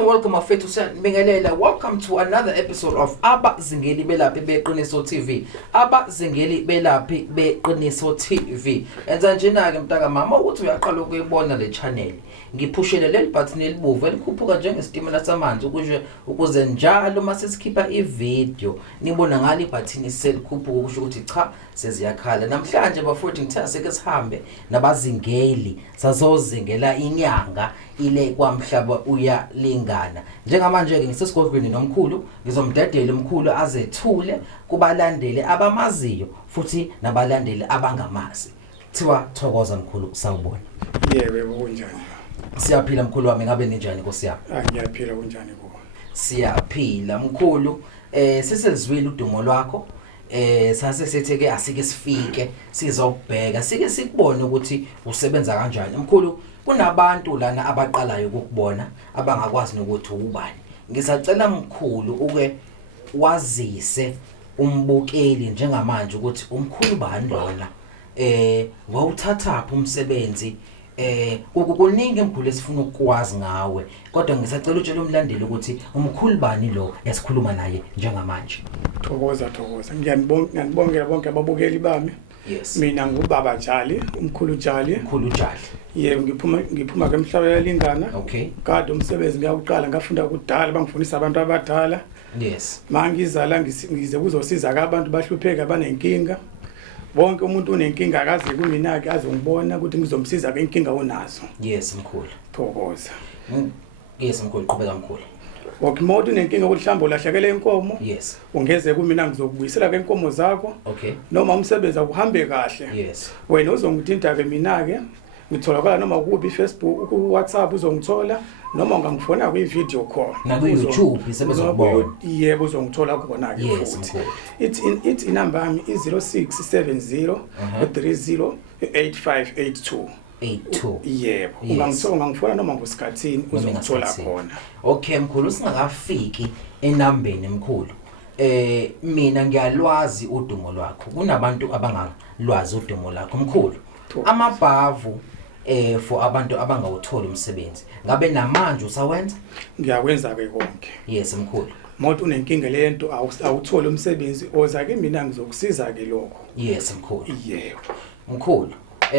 Welcome afethu Bingelela. Welcome to another episode of Abazingeli Belaphi Beqiniso TV. Abazingeli Belaphi Beqiniso TV. Enza njena ke mntaka mama ukuthi uyaqala ukuyibona le channel. Ngiphushele leli button elibuvu elikhuphuka njengesitimela samanzi ukuze njalo mase sikhipha ivideo nibona ngale button selikhuphuka ukusho ukuthi cha seziyakhala. Namhlanje bafowethu ngithatha seke sihambe nabazingeli sazozingela inyanga ile kwamhlaba uyalingana. Njengamanje ke ngisesigodlweni nomkhulu ngizomdedela umkhulu azethule kubalandeli abamaziyo futhi nabalandeli abangamazi. Thiwa thokoza mkhulu sawubona. Yebo kunjani? Siyaphila mkhulu wami, ngabe ninjani Nkosi yami? Ngiyaphila kunjani kuwe? Siyaphila mkhulu. Siselizwile udumo lwakho. Sase setheke asike sifike sizokubheka sike sikubone ukuthi usebenza kanjani. Mkhulu, kunabantu lana abaqalayo ukukubona abangakwazi nokuthi ubani. Ngisacela mkhulu uke wazise umbukeli njengamanje ukuthi umkhulu bani lona. Wawuthathapha umsebenzi kukuningi mkhulu esifuna ukwazi ngawe, kodwa ngisacela utshela umlandeli ukuthi umkhulu bani lo esikhuluma naye njengamanje. Thokoza. Ngiyanibongela bonke ababukeli bami. Yes. Mina ngubaba Jali, umkhulu Jali. Mkhulu Jali. Yebo ngiphuma ke emhlaba yalingana. Okay. Kade umsebenzi ngiyaqala ngafunda kudala bangifundisa abantu abadala. Yes. Mangizala ngize kuzosiza abantu bahlupheka abanenkinga. Bonke umuntu unenkinga akaze kumina ke azongibona ukuthi ngizomsiza ke inkinga onazo. Yes mkhulu. Thokoza. Yes mkhulu, qhubeka mkhulu. Wakimoto unenkinga ukuthi mhlawumbe ulahlekele inkomo. Yes. Ungeze kumina ngizokubuyisela ke inkomo zakho. Okay. Noma umsebenzi akuhambe kahle. Yes. Wena uzongithinta ke mina ke ngitholakala noma kubi Facebook, ku WhatsApp uzongithola noma ungangifona ku video call. Na ku YouTube isebezokubona. Yebo uzongithola khona ke futhi. It's inamba yami is 0670 30 8582. 82. Yebo. Ungangifona noma ngosikhathini uzongithola khona. Okay mkhulu, singakafiki enambeni mkhulu. Mina ngiyalwazi udumo lwakho. Kunabantu abangalwazi udumo lakho mkhulu. Amabhavu for abantu abangawuthola umsebenzi. Ngabe namanje usawenza? Ngiyakwenza ke konke. Yes mkhulu. Moto unenkinga lento awuthola umsebenzi oza ke mina ngizokusiza ke lokho. Yes mkhulu. Yebo. Mkhulu,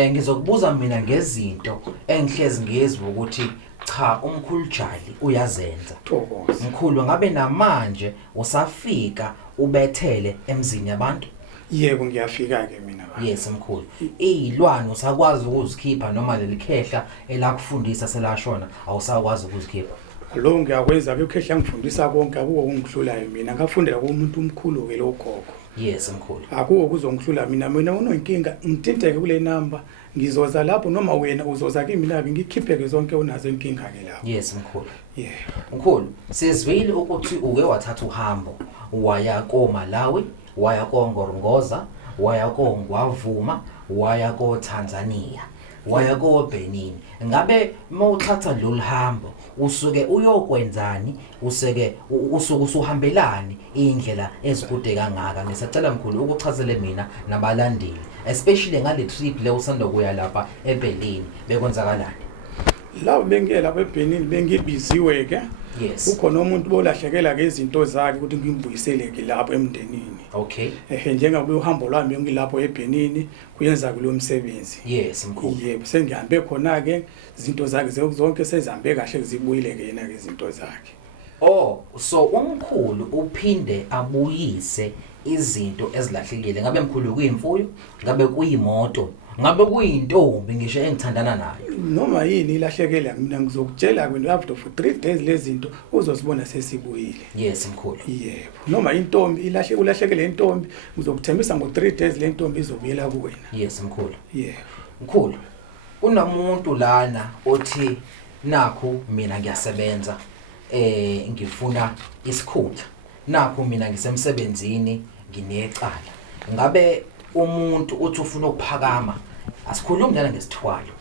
ngizokubuza mina ngezinto engihlezi ngezwe ukuthi cha umkhulu Jali uyazenza. Thokoza. Mkhulu, ngabe namanje usafika ubethele emzini yabantu? Yebo ngiyafika ke mina. Yes mkhulu. Izilwane usakwazi ukuzikhipha noma lelikhehla elakufundisa selashona awusakwazi ukuzikhipha? Lo ngiyakwenza ke ukhehla ngifundisa konke akuwo ungihlulayo mina ngafundela kumuntu omkhulu ke lokhokho. Yes mkhulu. Akuwo kuzongihlula mina unenkinga ngithinteke kule number ngizoza lapho noma wena uzoza kimi la ngikhiphe ke zonke unazo inkinga ke lapho. Yes mkhulu. Yeah. Mkhulu, sizwile ukuthi uke wathatha uhambo waya koMalawi, waya koNgorongoza, waya koNgwavuma, waya koTanzania, waya koBenin. Ngabe mawuthatha lo hambo usuke uyokwenzani? Usuke usuhambelani indlela ezikude kangaka? Ngisacela mkhulu ukuchazele mina nabalandeli, especially ngale trip le usanda kuya lapha eBerlin bekwenzakalani? La bengiye lapha eBenin bengibiziwe ke. Yes. Ukhona umuntu bolahlekela ke izinto zakhe ukuthi ngimbuyisele ke lapho emndenini. Okay. Njengabe uhambo lwami ngilapho eBenin kuyenza kulo msebenzi. Yes mkhulu. Yebo sengihambe khona ke izinto zakhe zonke sezihambe kahle zibuyile ke yena ke izinto zakhe. Oh, so umkhulu uphinde abuyise izinto ezilahlekile. Ngabe mkhulu kuyimfuyo, ngabe kuyimoto, ngabe kuyintombi ngisho engithandana nayo. Noma yini ilahlekela mina ngizokutshela kwena after for 3 days lezinto uzosibona sesibuyile. Yes mkhulu. Yebo. Noma intombi ulahlekele intombi ngizokuthembisa ngo3 days le ntombi izobuyela kuwena. Yes mkhulu. Yebo. Mkhulu, kunamuntu lana othi nakho mina ngiyasebenza ngifuna isikhundla. Nakho mina ngisemsebenzini nginecala. Ngabe umuntu uthi ufuna ukuphakama asikhulumi njalo ngesithwalo.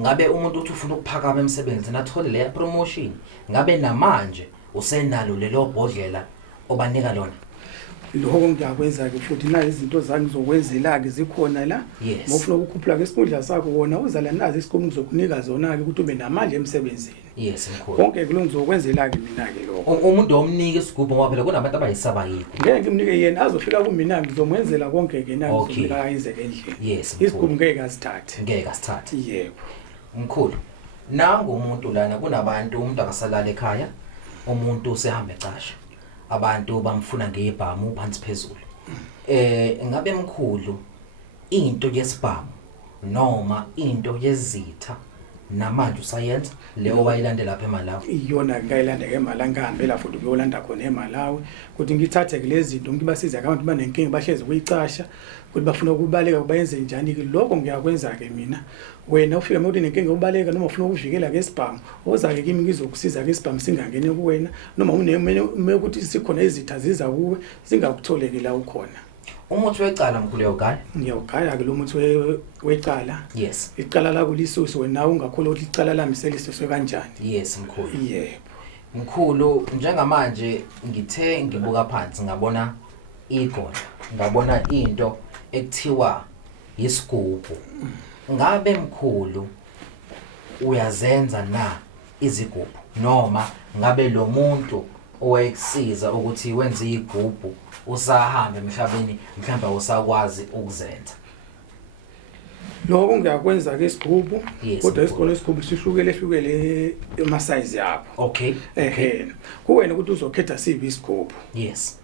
ngabe umuntu uthi ufuna ukuphakama emsebenzini athole le promotion, ngabe namanje usenalo lelo bhodlela obanika lona? Lokho ngiyakwenza ke futhi na izinto zami zokwenzela ke zikhona la. Yes. Ngofuna ukukhuphula ke isikhundla sakho wona uzala nazi isikhundla ngizokunika zona ke ukuthi ube namandla emsebenzini. Yes, mkhulu. Konke ke lo ngizokwenzela ke mina ke lokho. Umuntu omnika isigubhu ngoba phela kunabantu abayisaba yikho. Ngeke ngimnike yena azofika kumina ngizomwenzela konke ke na Okay. ngizofika ayizeke endlini. Yes, Isigubhu mkhulu. ngeke asithathe. Ngeke asithathe. Yebo. Mkhulu, nangu umuntu lana kunabantu umuntu akasalala ekhaya, umuntu usehamba ecasha. Abantu bamfuna ngebhamu phansi phezulu. Ngabe mkhulu into yesibhamu noma into yezitha namanje usayenza leyo wayilandela lapha eMalawi? Iyona ngayilanda ke eMalawi la futhi kuyolanda khona eMalawi ukuthi ngithathe ke lezi zinto ngibasiza abantu banenkinga bahleze kuyicasha ukuthi bafuna ukubaleka bayenze njani ke lokho ngiyakwenza ke mina. Wena ufika mawuthi nenkinga ubaleka noma ufuna ukuvikela ke isibhamu oza ke kimi ngizokusiza ke isibhamu singangene kuwena noma une ukuthi sikhona izitha ziza kuwe singakutholeke la ukhona. Umuthi wecala mkhulu uyawugaya? Ngiyawugaya ke lo muthi wecala. Yes. Icala la kulisusu wena ungakholwa ukuthi icala lami selisiswe kanjani. Yes mkhulu. Yebo. Mkhulu, njengamanje ngithe ngibuka phansi ngabona igola, ngabona into ekuthiwa isigubhu. Ngabe mkhulu uyazenza na izigubhu noma ngabe lo muntu owayekusiza ukuthi wenze igubhu usahamba emhlabeni mhlawumbe usakwazi ukuzenza? Lokho ngiyakwenza ke isigubhu Yes, kodwa mkhulu. isikole isigubhu sihlukele ema size yakho. Okay. Kuwena ukuthi uzokhetha siphi isigubhu. Yes.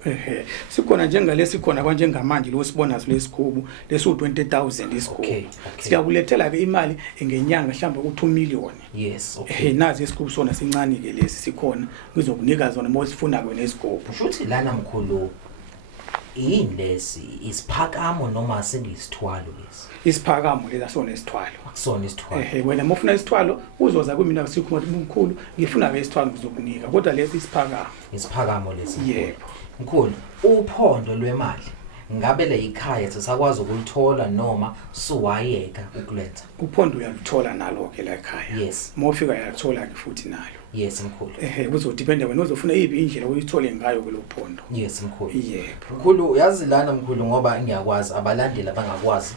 Sikhona njengalesi khona kanje ngamanje lo sibona lesigubhu lesu 20,000 isigubhu. Okay. Siyakulethela ke imali ngenyanga mhlawumbe ku 2 million. Yes, okay. Nazi isigubhu sona sincane ke lesi sikhona ngizokunika zona mawusifuna kwena isigubhu. Ushuthi lana mkhulu yini lesi isiphakamo noma sengiyisithwalo lesi? Isiphakamo leza sona isithwalo. Akusona isithwalo. Wena mufuna isithwalo uzoza kumina sikhuluma umkhulu ngifuna ke isithwalo ngizokunika kodwa lesi isiphakamo. Isiphakamo lesi. Yebo. Mkhulu, uphondo lwemali ngabe le ikhaya sisakwazi ukulithola noma suwayeka ukulenza? Uphondo uyaluthola nalo ke la ekhaya. Yes. Mawufika uyaluthola ke futhi nalo. Yes mkhulu. Kuzodependa wena uzofuna iphi indlela uyithole ngayo ke lo phondo. Yes mkhulu. Yebo. Mkhulu, yazi lana mkhulu ngoba ngiyakwazi abalandeli abangakwazi.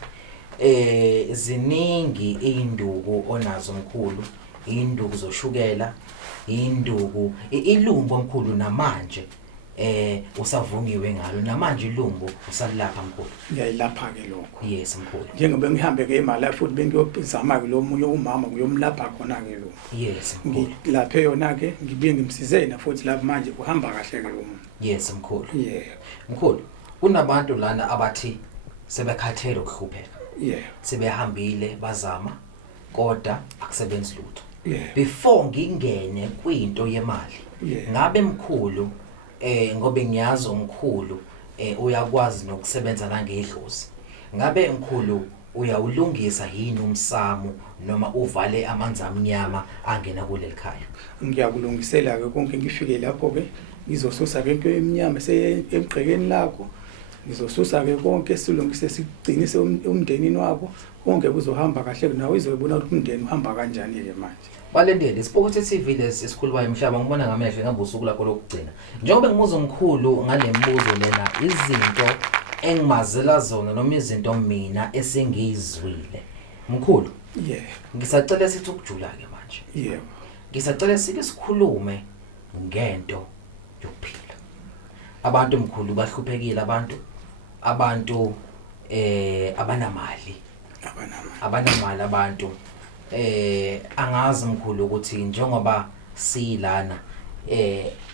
Ziningi induku onazo mkhulu, induku zoshukela, induku ilungu mkhulu namanje usavungiwe ngalo namanje ilungu usalapha mkhulu. Ngiyayilapha ke lokho. Yes mkhulu. Njengoba ngihambe ke eMalawi futhi bengiyozama ke lo munye umama kuyomlapha khona ke lo. Yes mkhulu. Ngilaphe yona ke ngibuye ngimsize na futhi lapha manje uhamba kahle ke lo muntu. Yes mkhulu. Yebo. Mkhulu, kunabantu lana abathi sebekhathele ukuhlupheka. Yebo. Sebehambile bazama kodwa akusebenzi lutho. Yebo. Before ngingene kwinto yemali, Yeah. ngabe mkhulu ngobe ngiyazi umkhulu uyakwazi nokusebenza nangedlozi. Ngabe mkhulu uyawulungisa yini umsamo noma uvale amanzi amnyama angena kuleli khaya? Ngiyakulungisela ke konke ngifike lapho ke ngizosusa ke into eminyama emgqekeni lakho. Ngizosusa ke konke silungise sigcinise umndenini wakho konke kuzohamba kahle nawe izobona ukuthi umndeni uhamba kanjani ke manje. Balendele Sport TV lesi esikhuluma emhlaba ngibona ngamehlo ngamba usuku lakho lokugcina. Njengoba ngibuza umkhulu ngalembuzo lena izinto engimazela zona noma izinto mina esengizwile. Mkhulu, Yeah. ngisacela sithi ukujula ke manje. Yebo. Ngisacela sike sikhulume ngento yokuphila. Abantu mkhulu bahluphekile abantu abanamali. Abanamali abantu angazi mkhulu ukuthi njengoba silana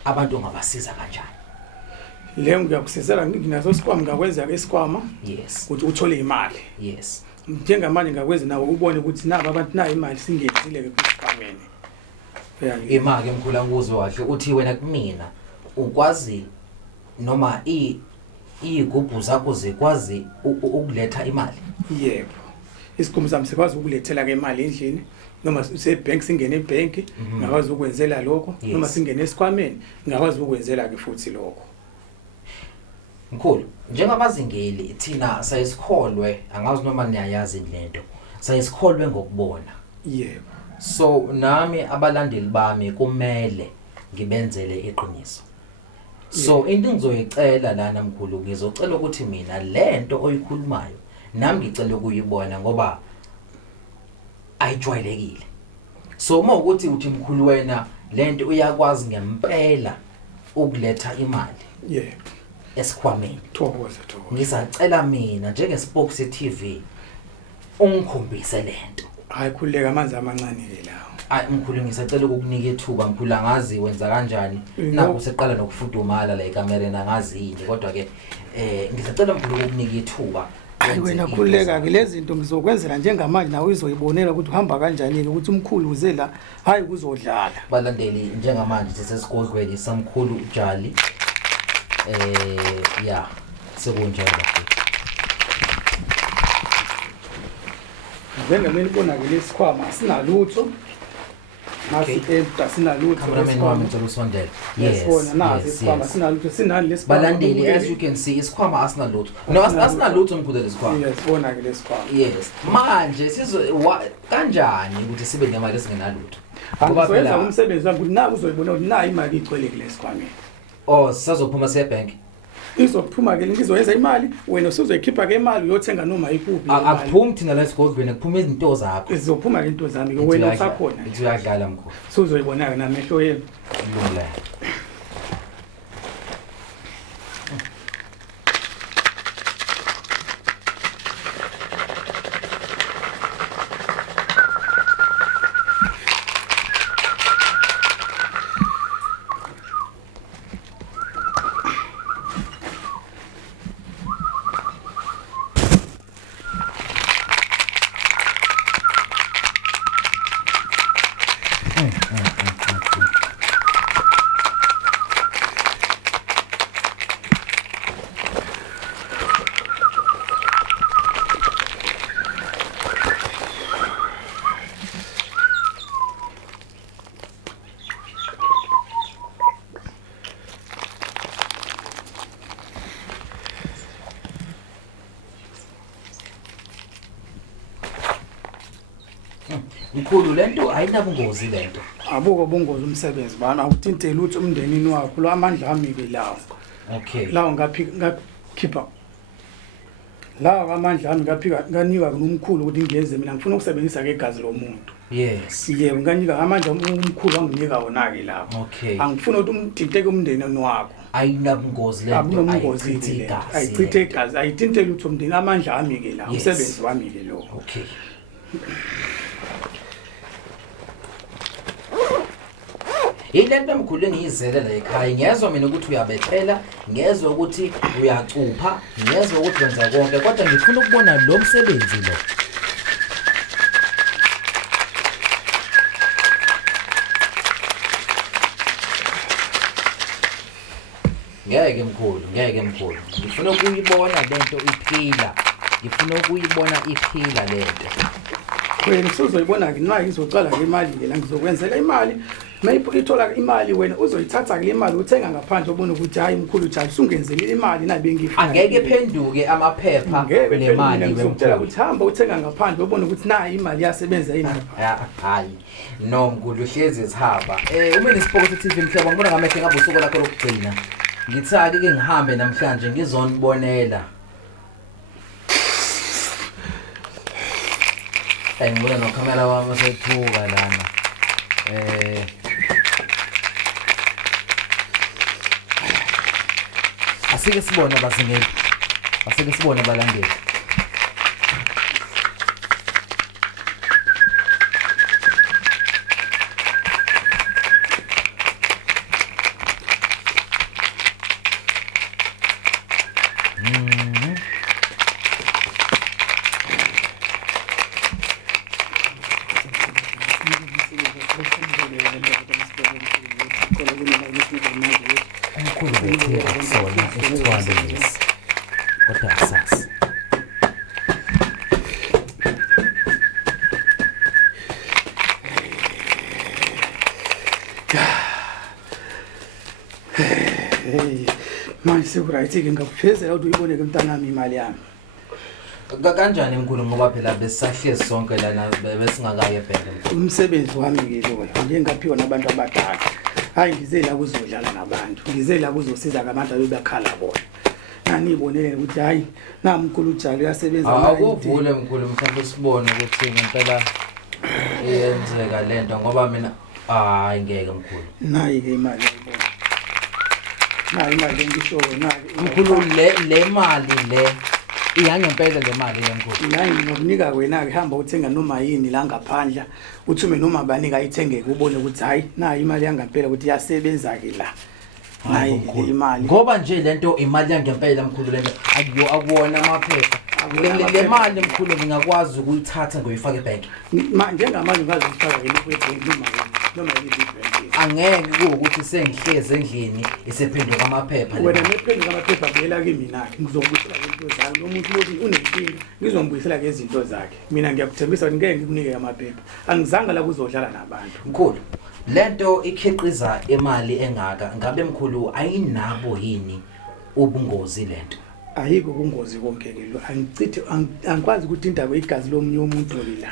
abantu ngabasiza kanjani? Le ngiyakusizela nginazo isikwama ngakwenza ke isikwama. Yes. Ukuthi uthole imali. Yes. Njengamanje ngakwenza nawe ubone ukuthi nabo abantu nayo imali singenzile ke kusikwameni. Imali mkhulu anguzwe kahle uthi wena kumina ukwazi noma igubhu zakho zikwazi ukuletha imali? Yebo. Isigumi sami sikwazi ukulethela ke imali endlini noma sebank singene ebank ngakwazi ukwenzela lokho noma singene esikwameni ngakwazi ukwenzela ke futhi lokho. Mkhulu, njengabazingeli thina sayisikholwe angazi noma niyayazi lento. Sayisikholwe ngokubona. Yebo. So nami abalandeli bami kumele ngibenzele iqiniso. So into engizoyicela lana mkhulu ngizocela ukuthi mina lento oyikhulumayo nami ngicela ukuyibona ngoba ayijwayelekile. So uma ukuthi uthi mkhulu wena lento uyakwazi ngempela ukuletha imali. Yebo. Esikhwameni. Thokoza. Ngisacela mina njengespokes TV ungikhombise lento. Hayi khuleka amanzi amancane ke lawo. Ay mkhulu ngisacela ukukunika ithuba mkhulu angazi wenza kanjani naku seqala nokufudumala la ekamereni angazi yini kodwa ke ngisacela mkhulu ukukunika ithuba. Hayi wena khuleka ke lezi zinto ngizokwenzela njengamanje nawe uzoyibonela ukuthi uhamba kanjani ke ukuthi umkhulu uze la hayi kuzodlala. Balandeli njengamanje sisesigodlweni samkhulu uJali yeah sekunjalo futhi. Njengameni bona ke lesikhwama sinalutho. Masi empta sinalutho lesikhwama ngicela usondele. Yes bona nazi isikhwama sinalutho sinani lesikhwama. Balandeli as you can see isikhwama asinalutho. No asinalutho mkhulu lesikhwama. Yes bona ke lesikhwama. Yes. Manje kanjani ukuthi sibe nemali esingenalutho? Ngoba phela umsebenzi wakho naku uzoyibona ukuthi na imali igcwele kulesikhwameni. Oh sisazophuma siya bank. Izophuma ke ngizoyenza imali wena usuzoyikhipha ke imali uyothenga noma ikuphi. Akuphumi thina la esigodlweni kuphuma izinto zakho. Izophuma ke into zami ke wena usakhona. Ithi uyadlala mkhulu. Uzoyibona ke namehlo yenu. Lula. Mkhulu lento ayinabungozi lento. Abuko bungozi umsebenzi bana awuthintele uthi umndenini wakho lo amandla ami ke lawo. Okay. Lawo ngakhipha. Lawo amandla ami nganika nomkhulu ukuthi ngiyeze mina ngifuna ukusebenzisa ke igazi lomuntu. Yes. Yebo nganika amandla umkhulu wanginika wona ke lawo. Okay. Angifuna ukuthi umthinteke umndeni wakho. Ayinabungozi lento. Abungozi lento. Ayichithe igazi ayithintele uthi umndeni amandla ami ke lawo umsebenzi wami ke lo. Okay. Ilento emkhulu engiyizele la ekhaya ngiyezwa mina ukuthi uyabethela ngiyezwa ukuthi uyacupha ngiyezwa ukuthi wenza konke kodwa ngifuna ukubona lo msebenzi lo. Ngeke mkhulu ngifuna ukuyibona lento iphila ngifuna ukuyibona iphila lento. Wena usuzoyibona ke nayi izocala ke imali ke la ngizokwenzela imali mayipho ithola imali wena uzoyithatha ke imali uthenga ngaphandle ubone ukuthi hayi mkhulu Jali usungenzele imali nabe ngifuna angeke phenduke amaphepha lemali ngizokutshela ukuthi hamba uthenga ngaphandle ubone ukuthi nayi imali yasebenza yini hayi no mkhulu uhlezi sihamba umeni Sport TV mhlaba ngibona ngamehle ngabe usuku lakho lokugcina ngithaki ke ngihambe namhlanje ngizonibonela ngibona no camera wami sethuka lana asike sibone abazingeli asike sibone abalandeli manje sekuright ke ngakuphezela ukuthi uyibone ke mntanami imali yami kanjani mkhulu ngoba phela besisahlezi sonke lana besingakaye ebhenki Umsebenzi wami ke loyo ngingaphiwa nabantu abadala. Hayi ngize la kuzodlala nabantu. Ngize la kuzosiza abantu abebakhala bona. Nanibonele ukuthi hayi namkhulu uJali uyasebenza akuvule mkhulu mhlawumbe sibone ukuthi ngempela iyenzeka lento ngoba mina hayi ngeke mkhulu. Nayi ke imali yayibona. Nayi imali engishoyo nayi. Mkhulu le mali le iyangempela le mali lenkulu. Nayi ngokunika wena ke hamba uthenga noma yini la ngaphandla uthume noma banika ithengeke ubone ukuthi hayi nayi imali yangempela ukuthi iyasebenza ke la. Hayi imali ngoba nje lento imali yangempela mkhulu lento akuwona amaphepha. Le mali mkhulu ngingakwazi ukuyithatha ngoyifaka ebank. Njengamanje ngazifaka ke ebank noma yini angeke ukuthi sengihleze endlini isephenduka amaphepha. Wena nephenduka amaphepha phela ke mina ngizokubuyisela izinto zami lo muntu lothi unenkinga ngizombuyisela ke izinto zakhe. Mina ngiyakuthembisa ukuthi ngeke ngikunike amaphepha. Angizange la kuzodlala nabantu. Mkhulu lento ikhiqiza imali engaka ngabe mkhulu ayinabo yini ubungozi lento? Ayikho ubungozi konke ke lo angichithi angikwazi ukuthi indaba igazi lomunye umuntu la.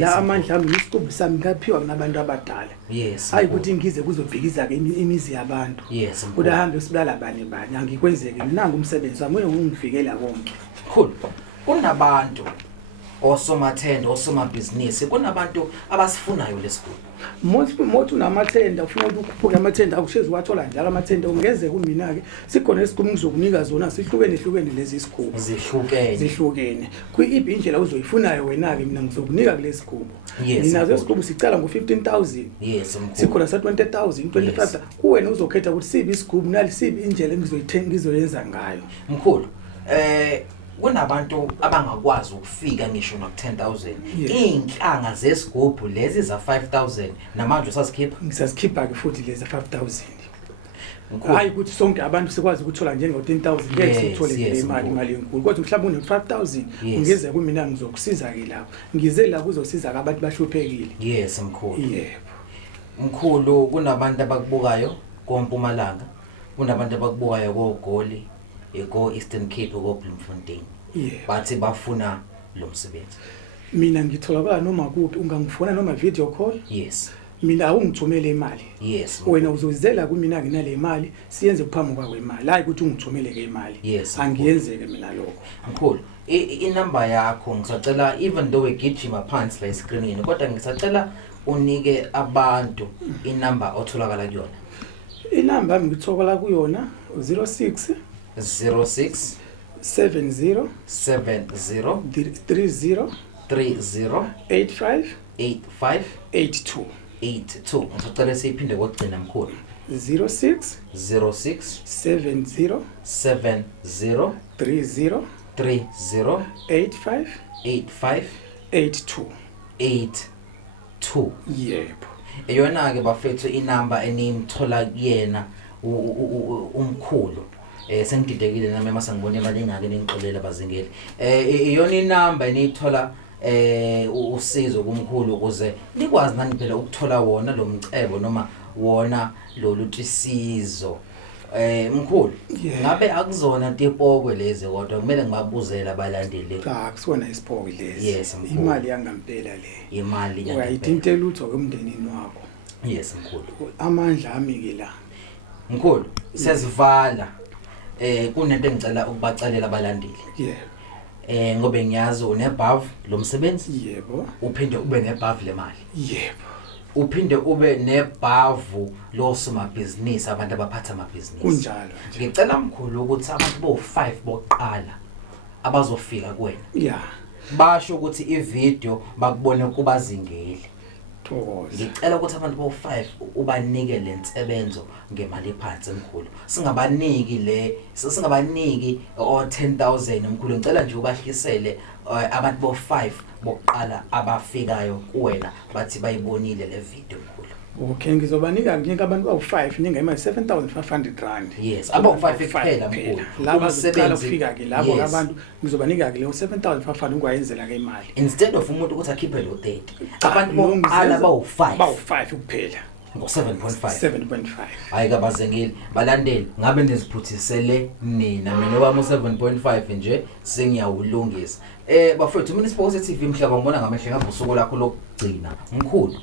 La amandla ami isiqubu sami ngaphiwa nabantu abadala. Yes. Hayi ukuthi ngize kuzobhikiza ke imizi yabantu. Yes. Kuda hambe sibulala bani angikwenzeke nanga umsebenzi wami ungivikela konke. Cool. Kunabantu osomathenda osomabhizinisi kunabantu abasifunayo lesikole. Mothi unamathenda ufuna ukukhuphuka amathenda akushezi wathola njalo amathenda ungeze kumina ke sikhona isikhubu ngizokunika zona sihlukene lezi isikhubu zihlukene kuyipi indlela uzoyifunayo wena ke mina ngizokunika kulesi sikhubu ninazo isikhubu sicala ngo15,000 yes sikhona sa 20,000 25 kuwena uzokhetha ukuthi sibi isikhubu nalisibi indlela ngizoyenza ngayo mkhulu kunabantu abangakwazi ukufika ngisho no 10,000 inhlanga zesigubhu lezi za 5,000 namanje usasikhipha ngisasikhipha ke futhi lezi 5,000 hayi ukuthi sonke abantu sikwazi ukuthola njengo 10,000 ngeke sithole imali enkulu kodwa mhlawumbe une 5,000 ungeze kumina ngizokusiza ke lapho ngize la kuzosiza abantu bahluphekile yes mkhulu yebo mkhulu kunabantu abakubukayo koMpumalanga kunabantu abakubukayo koGoli eko Eastern Cape ko Bloemfontein bathi bafuna lo msebenzi mina ngitholakala noma kuphi ungangifona noma video call yes mina awungithumele imali yes wena uzozizela kumina nginale imali siyenze kuphambi kwakho imali hayi ukuthi ungithumele ke imali yes angiyenzeke mina lokho mkhulu inamba yakho ngisacela even though egijima phansi la escreenini kodwa ngisacela unike abantu inamba otholakala kuyona inamba ngithokola kuyona 06 70 30 85 82 ngicela siphinde kokugcina mkhulu 06 70 30 85 82 yebo eyona ke bafethu inamba enimthola kuyena umkhulu sengididekile nami mase ngibone imali engake ningixolela abazingeli iyona inamba enithola usizo kumkhulu ukuze nikwazi nani phela ukuthola wona lo mcebo noma wona lo lutisizo mkhulu ngabe akuzona tipokwe lezi kodwa kumele ngibabuzele abalandeli cha kusona isipokwe lezi yes imali yangampela le imali yangampela uyayithintela utho kumndenini wakho yes mkhulu amandla ami ke la mkhulu siyazivala kunento engicela ukubacalela abalandeli yebo ngobe ngiyazi unebhavu lo msebenzi yebo uphinde ube nebhavu lemali yebo uphinde ube nebhavu lo somabhizinisi abantu abaphatha amabhizinisi kunjalo ngicela mkhulu ukuthi abantu bo5 bokuqala abazofika kuwena basho ukuthi ivideo bakubone kubazingeli thokoza ngicela ukuthi abantu bo5 ubanike lensebenzo ngemali ephansi emkhulu singabaniki o 10,000 mkhulu ngicela nje ubahlisele abantu bo5 bokuqala abafikayo kuwena bathi bayibonile le video mkhulu okay ngizobanika nje abantu bawu5 ninga imali 7,500 rand yes abawu5 kuphela mkhulu laba sebenza ukufika ke labo abantu ngizobanika ke le 7,500 ungayenzela ke imali instead of umuntu ukuthi akhiphe lo 30 abantu bokuqala bawu5 kuphela ngo-7.5 7.5. hayi kabazengeli balandeli ngabe niziphuthisele nina mina wami u7.5 nje sengiyawulungisa bafowethu mina iSport TV mhlaba ngibona ngamehlo ngabe usuku lakho lokugcina mkhulu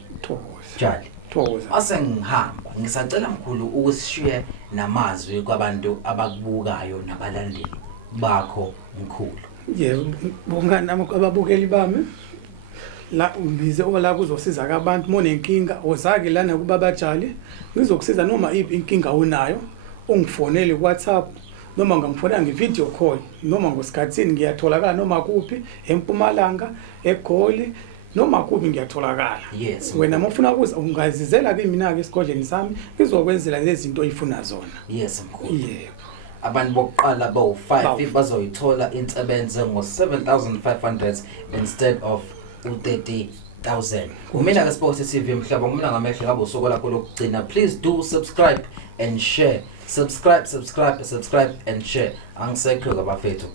Jali Thokoza asengihamba ngisacela mkhulu ukusishare namazwi kwabantu abakubukayo nabalandeli bakho mkhulu yebo bongani ababukeli bami la ngize ola kuzosiza abantu monenkinga ozake lana kuba bajali ngizokusiza noma iphi inkinga unayo ungifonele kuWhatsApp noma ngamfonela ngevideo call noma ngosikhatsini ngiyatholakala noma kuphi eMpumalanga eGoli noma kuphi ngiyatholakala yes wena mofuna ukuza ungazizela kimi ke esigodleni sami ngizokwenzela lezi zinto oyifuna zona yes mkhulu yebo abantu bokuqala bawu5 bazoyithola insebenze ngo7500 instead of u30,000 umina ke Sport TV mhlaba ngumna ngamehlo ngabe usuku lakho lokugcina please do subscribe and share subscribe and share angisekho kabafethu